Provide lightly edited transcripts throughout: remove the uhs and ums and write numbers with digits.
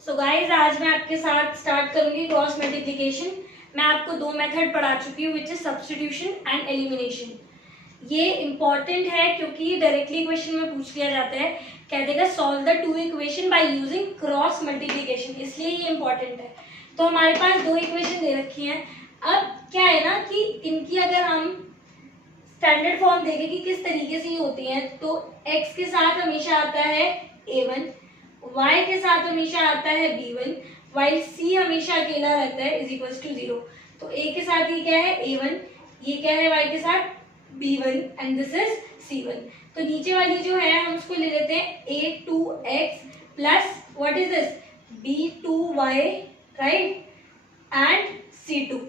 So guys आज मैं आपके साथ स्टार्ट करूंगी क्रॉस मल्टीप्लिकेशन। मैं आपको दो मेथड पढ़ा चुकी हूँ which is substitution and elimination. ये इंपॉर्टेंट है क्योंकि डायरेक्टली क्वेश्चन में पूछ लिया जाता है, कह देगा solve the two equation by using cross multiplication, इसलिए ये इंपॉर्टेंट है। तो हमारे पास दो इक्वेशन दे रखी हैं। अब क्या है ना कि इनकी अगर हम स्टैंडर्ड फॉर्म देखें कि किस तरीके से ये होती हैं, तो x के साथ हमेशा आता है a1, y के साथ हमेशा आता है b1, while c हमेशा अकेला रहता है इज इक्वल्स टू 0। तो a के साथ ये क्या है a1, ये क्या है y के साथ b1 and this is c1। तो नीचे वाली जो है हम उसको ले लेते हैं a2x plus what is this b2y, right, and c2।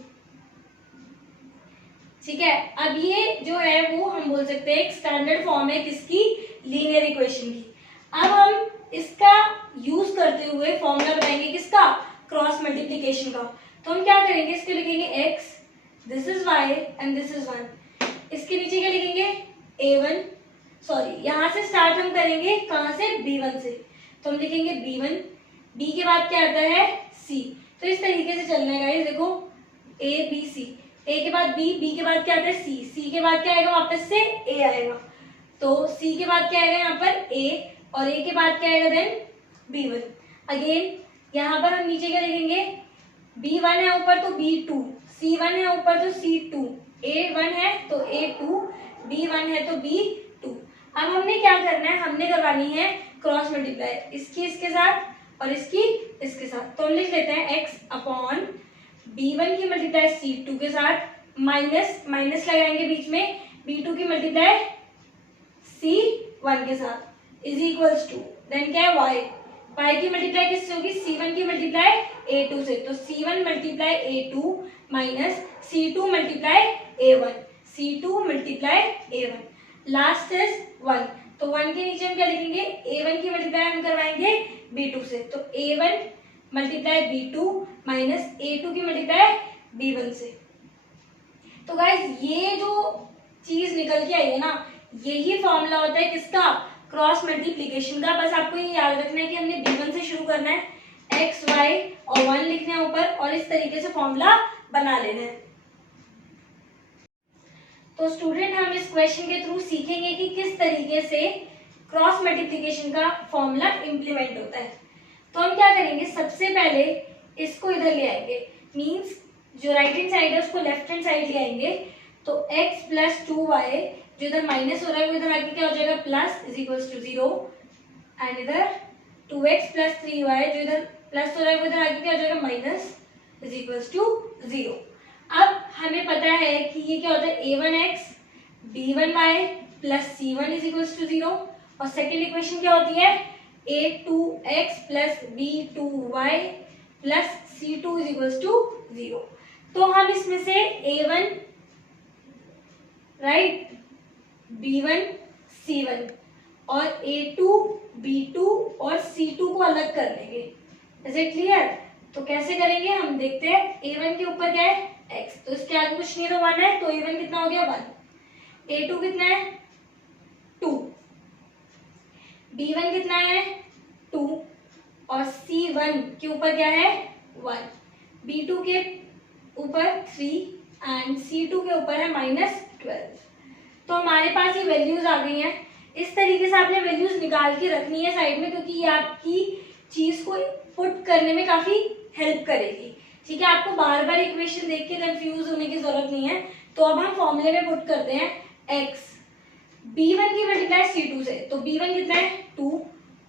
ठीक है, अब ये जो है वो हम बोल सकते हैं एक स्टैंडर्ड फॉर्म है किसकी, लीनियर इक्वेशन की। अब हम इसका यूज करते हुए फॉर्मूला बनाएंगे किसका, क्रॉस मल्टीप्लिकेशन का। तो हम क्या करेंगे, इसके लिखेंगे x, this is y and this is 1। इसके नीचे क्या लिखेंगे a1, सॉरी यहां से स्टार्ट हम करेंगे कहां से, b1 से। तो हम लिखेंगे b1, b के बाद क्या आता है c। तो इस तरीके से चलना है गाइस, देखो a b c, a के बाद b, b के बाद क्या आता है c, c के बाद क्या आएगा वापस से a आएगा। तो c के बाद क्या आएगा यहाँ पर a, और a के बाद क्या आएगा देन b1। अगेन यहाँ पर हम नीचे क्या लिखेंगे, b1 है ऊपर तो b2, c1 है ऊपर तो c2, a1 है तो a2, b1 है तो b2। अब हमने क्या करना है, हमने करवानी है क्रॉस मल्टीप्लाई, इसकी इसके साथ और इसकी इसके साथ। तो हम लिख लेते हैं x अपॉन b1 की मल्टीप्लाई c2 के साथ, माइनस माइनस लगाएंगे बीच में, b2 की मल्टीप्लाई c1 के साथ इज इक्वल्स टू देन क्या है y की मल्टीप्लाई किससे होगी, c1 की मल्टीप्लाई a2 से। तो c1 multiply a2 minus c2 multiply a1, c2 multiply a1, last is 1। तो 1 के नीचे हम क्या लिखेंगे, a1 की मल्टीप्लाई हम करवाएंगे b2 से। तो a1 multiply b2 minus a2 की मल्टीप्लाई b1 से। तो गाइस ये जो चीज निकल के आई है ना, यही फॉर्मूला होता है किसका, क्रॉस मल्टीप्लिकेशन का। बस आपको ये याद रखना है कि हमने b1 से शुरू करना है, x y और 1 लिखना है ऊपर, और इस तरीके से फॉर्मूला बना लेना है। तो स्टूडेंट हम इस क्वेश्चन के थ्रू सीखेंगे कि किस तरीके से क्रॉस मल्टीप्लिकेशन का फॉर्मूला इंप्लीमेंट होता है। तो हम क्या करेंगे, सबसे पहले इसको इधर ले आएंगे, मींस जो राइट हैंड साइड है उसको लेफ्ट हैंड साइड ले आएंगे। तो x प्लस 2y, जो इधर माइनस हो रहा है वो इधर आके क्या हो जाएगा plus is equals to 0, and इधर 2x प्लस 3y, जो इधर प्लस हो रहा है वो इधर आके क्या हो जाएगा माइनस इज इक्वल्स टू 0। अब हमें पता है कि ये क्या होता है a1x b1y plus c1 is equals to 0, और सेकेंड इक्वेशन क्या होती है a2x plus b2y plus c2 is equals to 0। तो हम इसमें से a1 राइट b1 c1 और a2 b2 और c2 को अलग कर लेंगे। Is it clear? तो कैसे करेंगे हम देखते हैं। a1 के ऊपर क्या है x, तो इसके आगे कुछ नहीं तो 1 है, तो a1 कितना हो गया 1, a2 कितना है 2, b1 कितना है 2, और c1 के ऊपर क्या है 1, b2 के ऊपर 3 एंड c2 के ऊपर है -12। तो हमारे पास ये वैल्यूज आ गई हैं। इस तरीके से आपने वैल्यूज निकाल के रखनी है साइड में, क्योंकि ये आपकी चीज को पुट करने में काफी हेल्प करेगी। ठीक है, आपको बार बार इक्वेशन देख के कंफ्यूज होने की जरूरत नहीं है। तो अब हम फॉर्मूले में पुट करते हैं x, b1 की मल्टीप्लाई c2 से, तो b1 कितना है 2,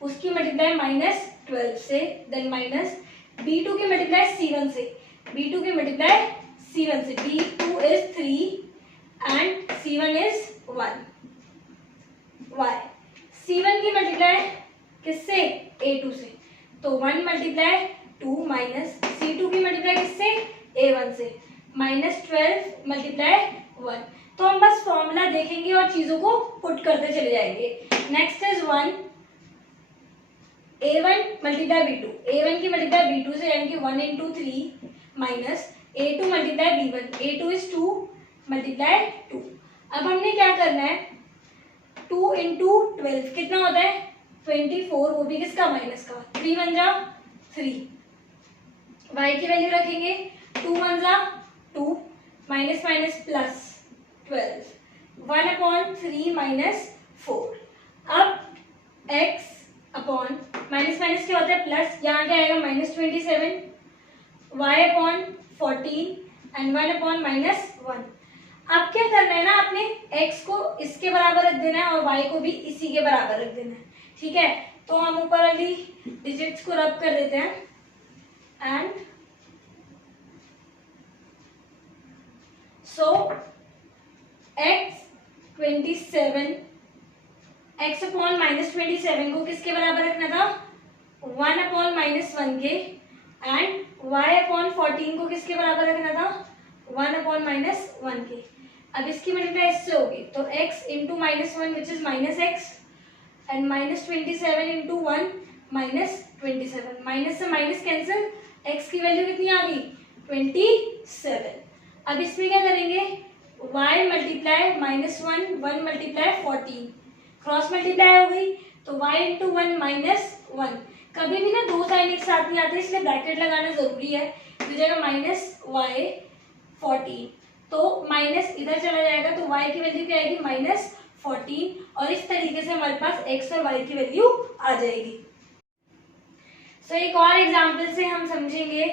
उसकी मल्टीप्लाई -12 से, देन माइनस b2 की मल्टीप्लाई c1 से, b2 की मल्टीप्लाई c1 से, b2 is 3 and c1 is 1, y c1 की मल्टीप्लाई किससे a2 से, तो 1 मल्टीप्लाई 2 माइनस c2 की मल्टीप्लाई किससे a1 से, -12 मल्टीप्लाई 1। तो हम बस फॉर्मूला देखेंगे और चीजों को पुट करते चले जाएंगे। Next is 1 a1 multiply b2, a1 की मल्टीप्लाई b2 से, यानी कि 1 into 3 minus a2 multiply b1, a2 is 2 multiply 2। अब हमने क्या करना है, 2 इंटू 12 कितना होता है 24, वो भी किसका माइनस का, 3 1 जा 3, y की वैल्यू रखेंगे 2 1 जा 2, माइनस माइनस प्लस 12, 1/3 माइनस 4। अब x अपॉन माइनस माइनस क्या होता है प्लस, यहाँ क्या आएगा -27, y/14 एंड 1/-1। अब क्या करना है ना, आपने x को इसके बराबर रख देना है और y को भी इसी के बराबर रख देना है, ठीक है। तो हम ऊपर वाली डिजिट्स को रब कर देते हैं एंड सो x/27 को किसके बराबर रखना था, 1/-1 के, एंड y/14 को किसके बराबर रखना था, 1/-1 के। अब इसकी मल्टीप्लाई इससे होगी तो x into -1 which is -x and -27 into 1 -27, minus से माइनस कैंसिल, x की वैल्यू कितनी आ गई 27। अब इसमें क्या करेंगे, y multiply -1 1 multiply 14, cross multiply हो गई तो y इंटू 1 -1। कभी भी ना दो साइन एक साथ नहीं आते, इसलिए ब्रैकेट लगाना जरूरी है। तो जाएगा -y/14, तो माइनस इधर चला जाएगा तो y की वैल्यू क्या आएगी -14, और इस तरीके से हमारे पास x और y की वैल्यू आ जाएगी। सो एक और एग्जांपल से हम समझेंगे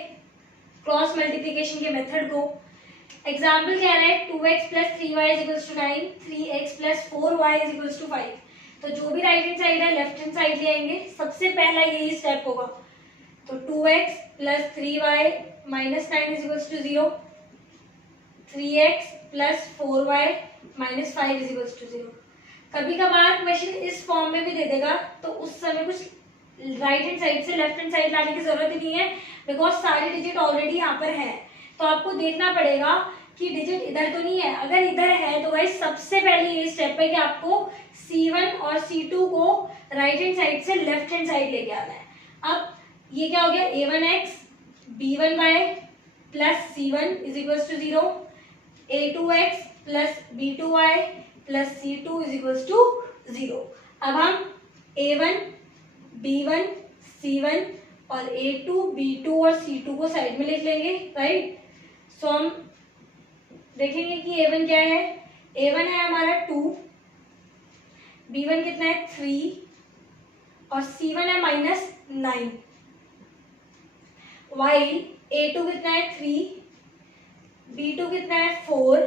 क्रॉस मल्टीप्लिकेशन के मेथड को। एग्जाम्पल क्या है, 2x + 3y = 9, 3x + 4y = 5। तो जो भी राइट हैंड साइड है लेफ्ट हैंड साइड ले आएंगे, सबसे पहला यही स्टेप होगा। तो 2x + 3y - 9 = 0, 3x + 4y - 5 = 0। कभी कभार क्वेश्चन इस फॉर्म में भी दे देगा, तो उस समय कुछ राइट हैंड साइड से लेफ्ट हैंड साइड लाने की जरूरत ही नहीं है, बिकॉज सारी डिजिट ऑलरेडी यहाँ पर है। तो आपको देखना पड़ेगा कि डिजिट इधर तो नहीं है, अगर इधर है तो गाइस सबसे पहले ये स्टेप है कि आपको C1 और C2 को राइट हैंड साइड से लेफ्ट हैंड साइड लेके आना है। अब ये क्या हो गया, A1x B1y + C1 = 0, A2x + B2y + C2 = 0। अब हम A1 B1 C1 और A2 B2 और C2 को साइड में लिख लेंगे, राइट। सो हम देखेंगे कि A1 क्या है, A1 है हमारा 2, B1 कितना है 3 और C1 है -9, while A2 कितना है 3, B2 कितना है 4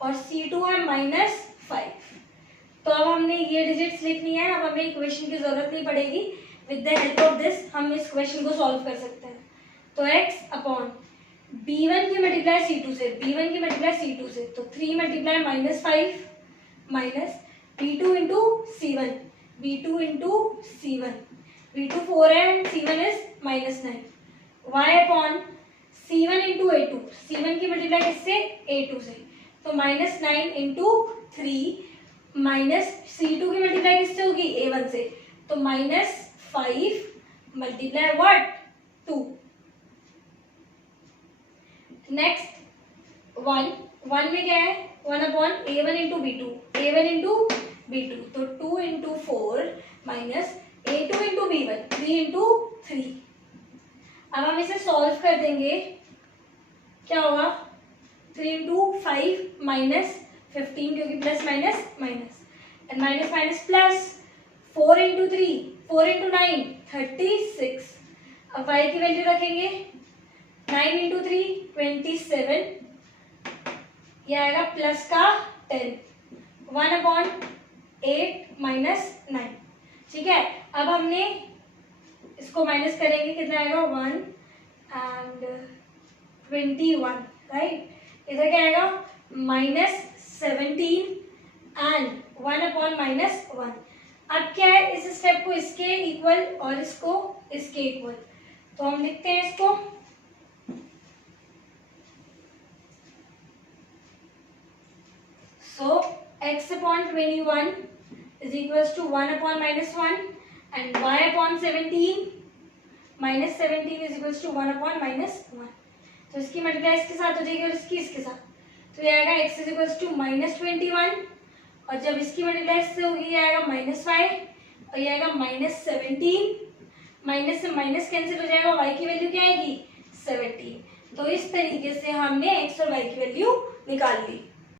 और C2 है -5। तो अब हमने ये डिजिट्स लिखनी है, अब हमें इक्वेशन की जरूरत नहीं पड़ेगी। With the help of this हम इस क्वेश्चन को सॉल्व कर सकते हैं। तो x अपॉन B1 की मल्टीप्लाई C2 से, B1 की मल्टीप्लाई C2 से, तो 3 multiply -5 minus B2 into C1, B2 into C1, B2 4 है and C1 is -9, y upon C1 into A2, C1 की मल्टीप्लाई किससे A2 से, तो -9 इंटू 3 माइनस C2 की मल्टीप्लाई किससे होगी A1 से, तो -5 मल्टीप्लाई व्हाट 2। नेक्स्ट 1 में क्या है, 1/A1 into B2, A1 into B2, तो 2 into 4 minus A2 into B1, 3 into 3। अब हम इसे सॉल्व कर देंगे, क्या होगा 3 इंटू 5 -15, क्योंकि plus minus minus, and minus minus plus, 4 into 3 4 into 9 36। अब y की वैल्यू रखेंगे 9 इंटू 3 27, यह आएगा प्लस का 10, 1/8 माइनस 9, ठीक है। अब हमने इसको माइनस करेंगे, कितना आएगा 1 एंड 21, राइट। इधर क्या आएगा -17 एंड 1/-1। अब क्या है, इस स्टेप को इसके इक्वल और इसको इसके इक्वल, तो हम लिखते हैं इसको, so x/21 is equals to 1/-1 and y/17 -17 is equals to 1/-1। तो इसकी मल्टीप्लाई इसके साथ हो जाएगी और इसकी इसके साथ, तो ये आएगा x is equals to -21, और जब इसकी मल्टीप्लाई इससे होगी ये आएगा -5 और ये आएगा -17 माइनस से माइनस कैंसिल हो जाएगा, y की वैल्यू क्या आएगी 17। तो इस तरीके से हमने x और y की वैल्यू निकाल ली।